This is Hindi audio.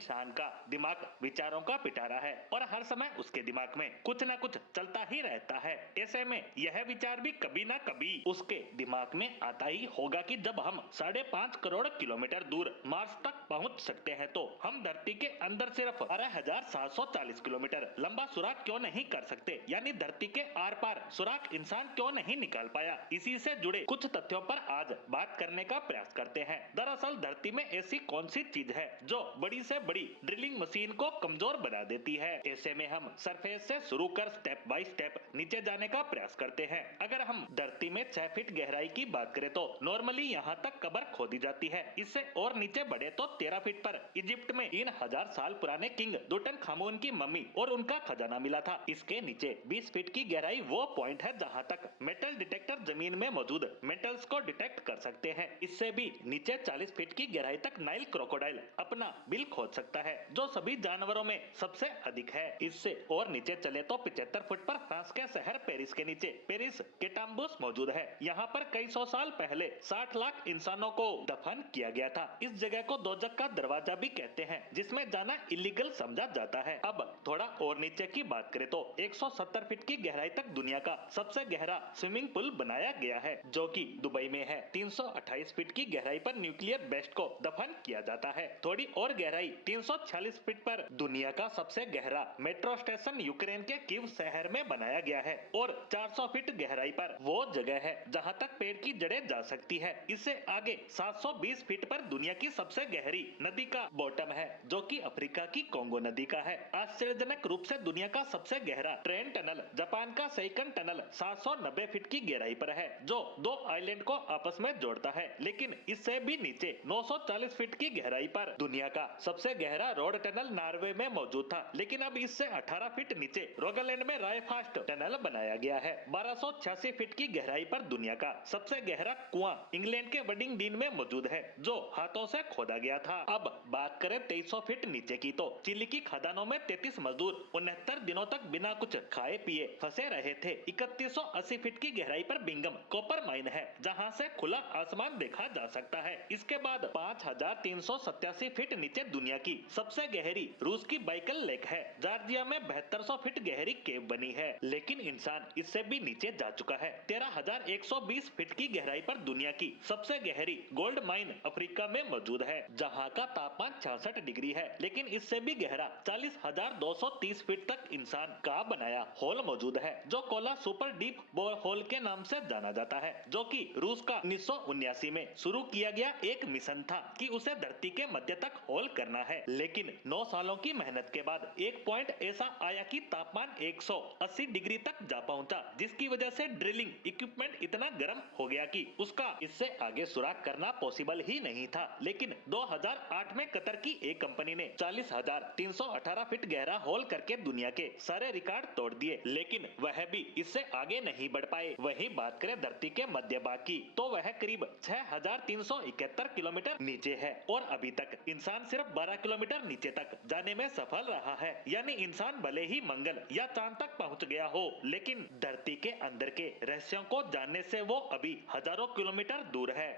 इंसान का दिमाग विचारों का पिटारा है और हर समय उसके दिमाग में कुछ न कुछ चलता ही रहता है। ऐसे में यह विचार भी कभी ना कभी उसके दिमाग में आता ही होगा कि जब हम 5.5 करोड़ किलोमीटर दूर मार्स तक पहुंच सकते हैं तो हम धरती के अंदर सिर्फ 12,740 किलोमीटर लंबा सुराख क्यों नहीं कर सकते, यानी धरती के आर पार सुराख इंसान क्यों नहीं निकाल पाया। इसी से जुड़े कुछ तथ्यों पर आज बात करने का प्रयास करते हैं। दरअसल धरती में ऐसी कौन सी चीज है जो बड़ी से बड़ी ड्रिलिंग मशीन को कमजोर बना देती है। ऐसे में हम सरफेस से शुरू कर स्टेप बाय स्टेप नीचे जाने का प्रयास करते हैं। अगर हम धरती में 6 फीट गहराई की बात करें तो नॉर्मली यहाँ तक कब्र खोदी जाती है। इससे और नीचे बढ़े तो 13 फीट पर इजिप्ट में 3000 साल पुराने किंग टुटनखामुन की मम्मी और उनका खजाना मिला था। इसके नीचे 20 फीट की गहराई वो पॉइंट है जहाँ तक मेटल डिटेक्टर जमीन में मौजूद मेटल्स को डिटेक्ट कर सकते हैं। इससे भी नीचे 40 फीट की गहराई तक नाइल क्रोकोडाइल अपना बिल खोद सकता है, जो सभी जानवरों में सबसे अधिक है। इससे और नीचे चले तो 75 फुट पर फ्रांस के शहर पेरिस के नीचे पेरिस केटाम्बस मौजूद है। यहाँ पर कई सौ साल पहले 60 लाख इंसानों को दफन किया गया था। इस जगह को दोजक का दरवाजा भी कहते हैं, जिसमें जाना इलीगल समझा जाता है। अब थोड़ा और नीचे की बात करें तो 170 फीट की गहराई तक दुनिया का सबसे गहरा स्विमिंग पूल बनाया गया है, जो कि दुबई में है। 328 फीट की गहराई पर न्यूक्लियर वेस्ट को दफन किया जाता है। थोड़ी और गहराई 346 फीट पर दुनिया का सबसे गहरा मेट्रो स्टेशन यूक्रेन के कीव शहर में बनाया गया है और 400 फीट गहराई पर वो जगह है जहां तक पेड़ की जड़ें जा सकती है। इससे आगे 720 फीट पर दुनिया की सबसे गहरी नदी का बॉटम है, जो कि अफ्रीका की कोंगो नदी का है। आश्चर्यजनक रूप से दुनिया का सबसे गहरा ट्रेन टनल जापान का सेइकन टनल 790 फीट की गहराई पर है, जो 2 आइलैंड को आपस में जोड़ता है। लेकिन इससे भी नीचे 940 फीट की गहराई पर दुनिया का सबसे गहरा रोड टनल नॉर्वे में मौजूद था, लेकिन अब इससे 18 फीट नीचे रोगालैंड में रायफास्ट टनल बनाया गया है। 1286 फीट की गहराई पर दुनिया का सबसे गहरा कुआं इंग्लैंड के वडिंगडीन में मौजूद है, जो हाथों से खोदा गया था। अब बात करें 2300 फीट नीचे की तो चिली की खदानों में 33 मजदूर 69 दिनों तक बिना कुछ खाए पिए फंसे रहे थे। 3180 फीट की गहराई पर बिंगम कॉपर माइन है, जहां से खुला आसमान देखा जा सकता है। इसके बाद 5387 फीट नीचे दुनिया की सबसे गहरी रूस की बाइकल लेक है। जॉर्जिया में 7200 फीट गहरी केव बनी है, लेकिन इंसान इससे भी नीचे जा चुका है। 13120 फीट की गहराई पर दुनिया की सबसे गहरी गोल्ड माइन अफ्रीका में मौजूद है, जहां का तापमान 66 डिग्री है। लेकिन इससे भी गहरा 40,230 फीट तक इंसान का बनाया होल मौजूद है, जो Kola super deep bore hole के नाम से जाना जाता है, जो कि रूस का 1979 में शुरू किया गया एक मिशन था कि उसे धरती के मध्य तक होल करना है। लेकिन 9 सालों की मेहनत के बाद एक पॉइंट ऐसा आया कि तापमान 180 डिग्री तक जा पहुंचा, जिसकी वजह से ड्रिलिंग इक्विपमेंट इतना गर्म हो गया कि उसका इससे आगे सुराख करना पॉसिबल ही नहीं था। लेकिन 2008 में कतर की एक कंपनी ने 40,318 फीट गहरा होल करके दुनिया के सारे रिकॉर्ड तोड़ दिए, लेकिन वह भी इससे आगे नहीं बढ़ पाए। वही बात करें धरती के मध्य भाग की तो वह करीब 6371 किलोमीटर नीचे है और अभी तक इंसान सिर्फ 12 किलोमीटर नीचे तक जाने में सफल रहा है। यानी इंसान भले ही मंगल या चांद तक पहुंच गया हो, लेकिन धरती के अंदर के रहस्यों को जानने से वो अभी हजारों किलोमीटर दूर है।